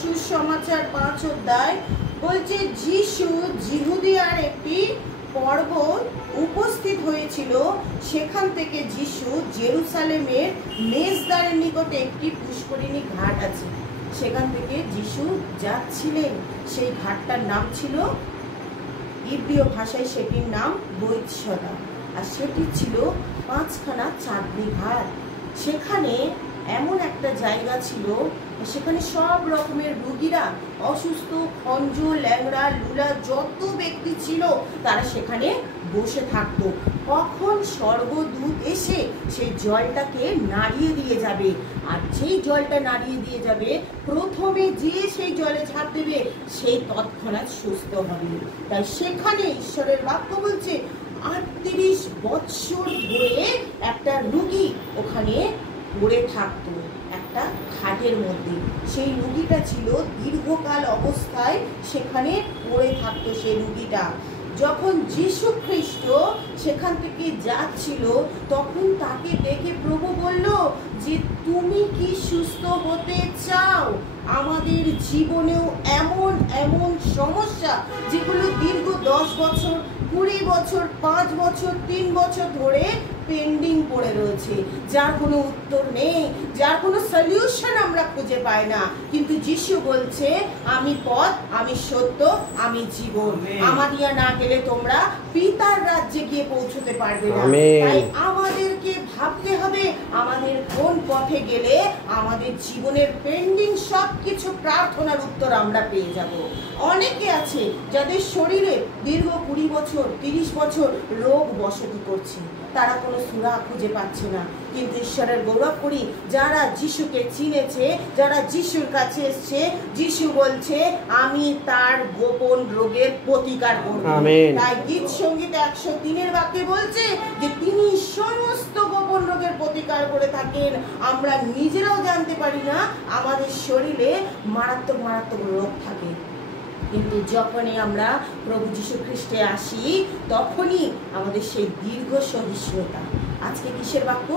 সুসমাচার 5 অধ্যায় বলছে যিশু জিহুদিয়ার একটি পর্বত উপস্থিত হয়েছিল। সেখান থেকে যিশু জেরুসালেমের মেজদারের নিকটে একটি পুষ্করিণী ঘাট আছে, সেখান থেকে যিশু যাচ্ছিলেন। সেই ঘাটটার নাম ছিল, ইব্রীয় ভাষায় সেটির নাম বৈৎসদা, আর সেটি ছিল 5খানা চাঁদনি ঘাট। সেখানে এমন একটা জায়গা ছিল, সেখানে সব রকমের রোগীরা, অসুস্থ, খঞ্জ, ল্যাংড়া, লুলা যত ব্যক্তি ছিল তারা সেখানে বসে থাকতো। কখন স্বর্গদূত এসে সেই জলটাকে নাড়িয়ে দিয়ে যাবে, আর যেই জলটা নাড়িয়ে দিয়ে যাবে, প্রথমে যে সেই জলে ঝাঁপ দেবে সেই তৎক্ষণাৎ সুস্থ হবে। তাই সেখানে ঈশ্বরের বাক্য বলছে 38 বৎসর ধরে একটা রোগী ওখানে পড়ে থাকতো একটা খাটের মধ্যে। সেই রোগীটা ছিল দীর্ঘকাল অবস্থায় সেখানে পড়ে থাকতো। সেই রোগীটা যখন যীশু খ্রিস্ট সেখান থেকে যাচ্ছিল, তখন তাকে দেখে প্রভু বলল যে তুমি কি সুস্থ হতে চাও? আমাদের জীবনেও এমন এমন সমস্যা যেগুলো দীর্ঘ 10 বছর, 20 বছর, 5 বছর, 3 বছর ধরে পেন্ডিং পড়ে রয়েছে, যার কোনো উত্তর নেই, যার কোনো সলিউশন আমরা খুঁজে পাই না। কিন্তু যিশু বলছে আমি পথ, আমি সত্য, আমি জীবন। আমার দিয়া না গেলে তোমরা পিতার রাজ্যে গিয়ে পৌঁছতে পারবে না। তাই আমাদেরকে ভাবতে হবে আমাদের কোন পথে গেলে আমাদের জীবনের পেন্ডিং সবকিছু প্রার্থনার উত্তর আমরা পেয়ে যাব। অনেকে আছে যাদের শরীরে দীর্ঘ 20 বছর, 30 বছর রোগ বসতি করছে, তারা কোনো সুরা খুঁজে পাচ্ছে না। কিন্তু ঈশ্বরের গৌরব করি, যারা যিশুকে চিনেছে, যারা যিশুর কাছে এসছে, যিশু বলছে আমি তার গোপন রোগের প্রতিকার করব। তাই গীত সঙ্গীত 103-এর বাক্যে বলছে যে তিনি সমস্ত গোপন রোগের প্রতিকার করে থাকেন। আমরা নিজেরাও জানতে পারি না আমাদের শরীরে মারাত্মক মারাত্মক রোগ থাকে, কিন্তু যখনই আমরা প্রভু যীশু খ্রিস্টে আসি তখনই আমাদের সেই দীর্ঘ সহিষ্ণুতা। আজকে কিসের বাক্য?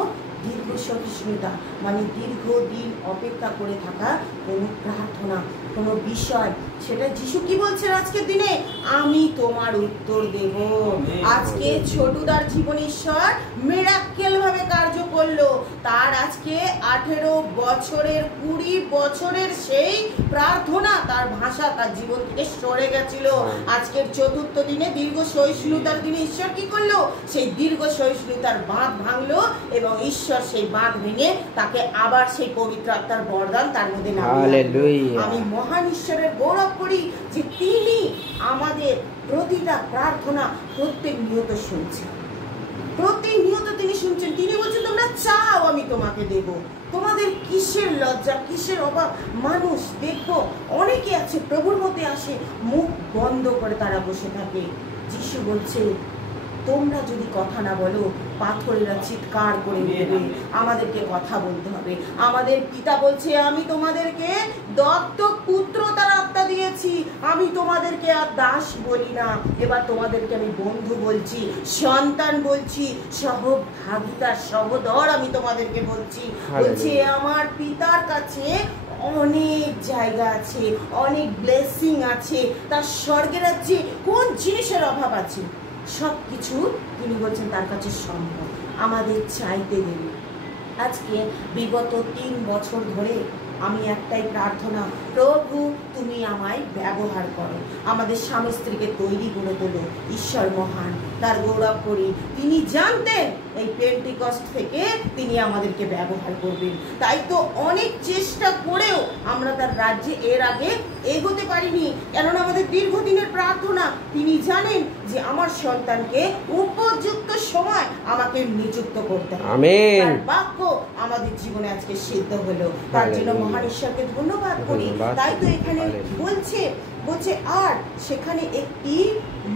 দীর্ঘ সহিষ্ণুতা, মানে দীর্ঘদিন অপেক্ষা করে থাকা কোনো প্রার্থনা, কোনো বিষয়, সেটা যিশু কি বলছেন আজকের দিনে? আমি তোমার উত্তর দেব। আজকে ছোটুদার জীবন ঈশ্বর মিরাক্কেল ভাবে কার্য করলো। তার আজকে 18 বছরের 20 বছরের সেই প্রার্থনা, তার ভাষা তার জীবন থেকে সরে গেছিল। আজকের 4র্থ দিনে দীর্ঘ সহিষ্ণুতার দিনে ঈশ্বর কি করলো? সেই দীর্ঘ সহিষ্ণুতার বাঁধ ভাঙলো, এবং ঈশ্বর সেই বাঁধ ভেঙে তাকে আবার সেই পবিত্র আত্মার বরদান তার মধ্যে নামিয়ে। আমি মহান ঈশ্বরের গৌরব করি যে তিনি আমাদের প্রতিটা প্রার্থনা প্রত্যেক শুনছেন, প্রতিনিয়ত তিনি শুনছেন। তিনি বলছেন তোমরা চাও আমি তোমাকে দেব। তোমাদের কিসের লজ্জা, কিসের অভাব? মানুষ দেখবো অনেকে আছে প্রভুর মধ্যে আসে, মুখ বন্ধ করে তারা বসে থাকে। যিশু বলছে তোমরা যদি কথা না বলো পাথরেরা চিৎকার করে উঠবে। আমাদেরকে কথা বলতে হবে। আমাদের পিতা বলছে আমি তোমাদেরকে দত্তক পুত্র তার আত্মা দিয়েছি, আমি তোমাদেরকে আর দাস বলি না, এবার তোমাদেরকে আমি বন্ধু বলছি, সন্তান বলছি, সহভাগিতার সহোদর আমি তোমাদেরকে বলছি। বলছে আমার পিতার কাছে অনেক জায়গা আছে, অনেক ব্লেসিং আছে, তার স্বর্গের রাজ্যে কোন জিনিসের অভাব আছে? সবকিছু তিনি বলছেন তার কাছে সম্ভব, আমাদের চাইতে দেবে। আজকে বিগত 3 বছর ধরে আমি একটাই প্রার্থনা, প্রভু তুমি আমায় ব্যবহার করো, আমাদের স্বামী স্ত্রীকে তৈরি করে তোলো। ঈশ্বর মহান, তার গৌরব করি। তিনি জানতেন এই পেন্টিকস্ট থেকে তিনি আমাদেরকে ব্যবহার করবেন। তাই তো অনেক চেষ্টা করেও আমরা তার রাজ্যে এর আগে এগোতে পারিনি, কেননা আমাদের দীর্ঘদিনের প্রার্থনা। তিনি জানেন যে আমার সন্তানকে উপযুক্ত সময় আমাকে নিযুক্ত করতে হবে। আমেন। তার বাক্য আমাদের জীবনে আজকে সিদ্ধ হলো, তার জন্য মহান ঈশ্বরকে ধন্যবাদ করি। তাই তো এখানে বলছে আর সেখানে একটি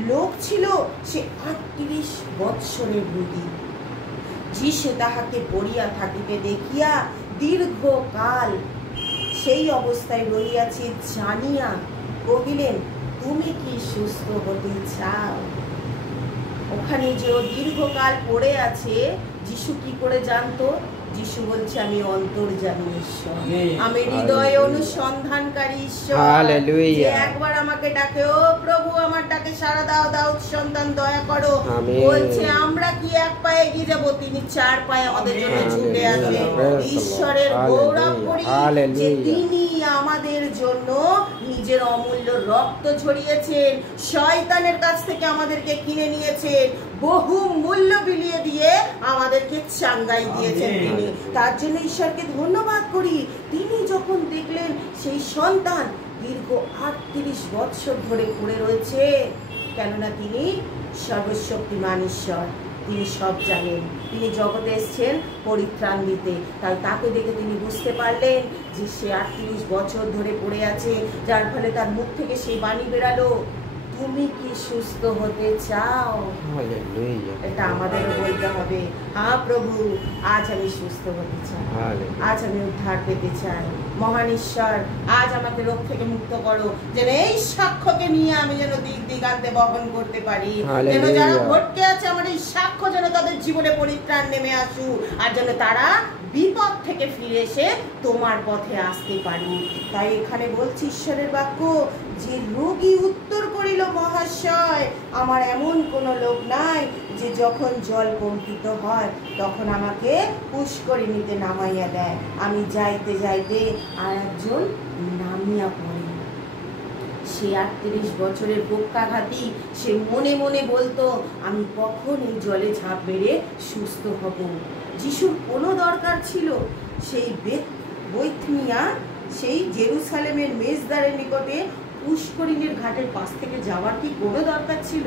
লোক ছিল, সে 38 বৎসরের রোগী। যিশু তাহাকে পড়িয়া থাকিতে দেখিয়া দীর্ঘকাল সেই অবস্থায় রহিয়াছে জানিয়া কহিলেন তুমি কি সুস্থ হতে চাও? ওখানে যে দীর্ঘকাল পড়ে আছে, যিশু কি করে জানতো? যিশু বলছে আমি অন্তর্যামী ঈশ্বর, আমি হৃদয় অনুসন্ধানকারী ঈশ্বর, যে একবার আমাকে ডাকে, ও প্রভু আমার ডাকে সাড়া দাও, দাউদ সন্তান দয়া করো। বলছে আমরা কি এক পায়ে এগিয়ে যাব, তিনি 4 পায়ে আমাদের জন্য ছুটে আসে। ঈশ্বরের গৌরব করি যে তিনি আমাদের জন্য নিজের অমূল্য রক্ত ঝরিয়েছেন, শয়তানের কাছ থেকে আমাদেরকে কিনে নিয়েছেন, বহু মূল্য বিলিয়ে দিয়ে আমাদেরকে চাঙ্গাই দিয়েছেন তিনি। তার জন্য ঈশ্বরকে ধন্যবাদ করি। তিনি যখন দেখলেন সেই সন্তান দীর্ঘ 38 বৎসর ধরে পড়ে রয়েছে, কেননা তিনি সর্বশক্তিমান ঈশ্বর, তিনি সব জানেন, তিনি জগতে এসেছেন পরিত্রাণ দিতে। তাই তাকে দেখে তিনি বুঝতে পারলেন যে সে 38 বছর ধরে পড়ে আছে, যার ফলে তার মুখ থেকে সেই বাণী বেরালো, তুমি কি সুস্থ হতে চাও? এটা আমাদেরও বলতে হবে, হ্যাঁ প্রভু, আজ আমি সুস্থ হতে চাই, আজ আমি উদ্ধার পেতে চাই। মহান ঈশ্বর, আজ আমাকে রোগ থেকে মুক্ত করো, যেন এই সাক্ষ্যকে নিয়ে আমি যেন দিক দিগান্তে বহন করতে পারি, যেন যারা ভটকে আছে আমার এই সাক্ষ্য যেন তাদের জীবনে পরিত্রাণ নেমে আসুক, আর যেন তারা বিপদ থেকে ফিরে এসে তোমার পথে আসতে পারি। তাই এখানে বলছি ঈশ্বরের বাক্য, যে রোগী উত্তর করিল, মহাশয় আমার এমন কোনো লোক নাই যে যখন জল কম্পিত হয় তখন আমাকে পুষ্করিণীতে নামাইয়া দেয়, আমি যাইতে যাইতে আর একজন নামিয়া পড়ে। সে 38 বছরের পক্ষাঘাতী, সে মনে মনে বলতো আমি কখন এই জলে ঝাঁপ মেরে সুস্থ হব। যিশুর কোনো দরকার ছিল সেই বৈথনিয়া, সেই জেরুসালেমের মেজদারের নিকটে পুষ্করিণীর ঘাটের পাশ থেকে যাওয়ার কি কোনো দরকার ছিল?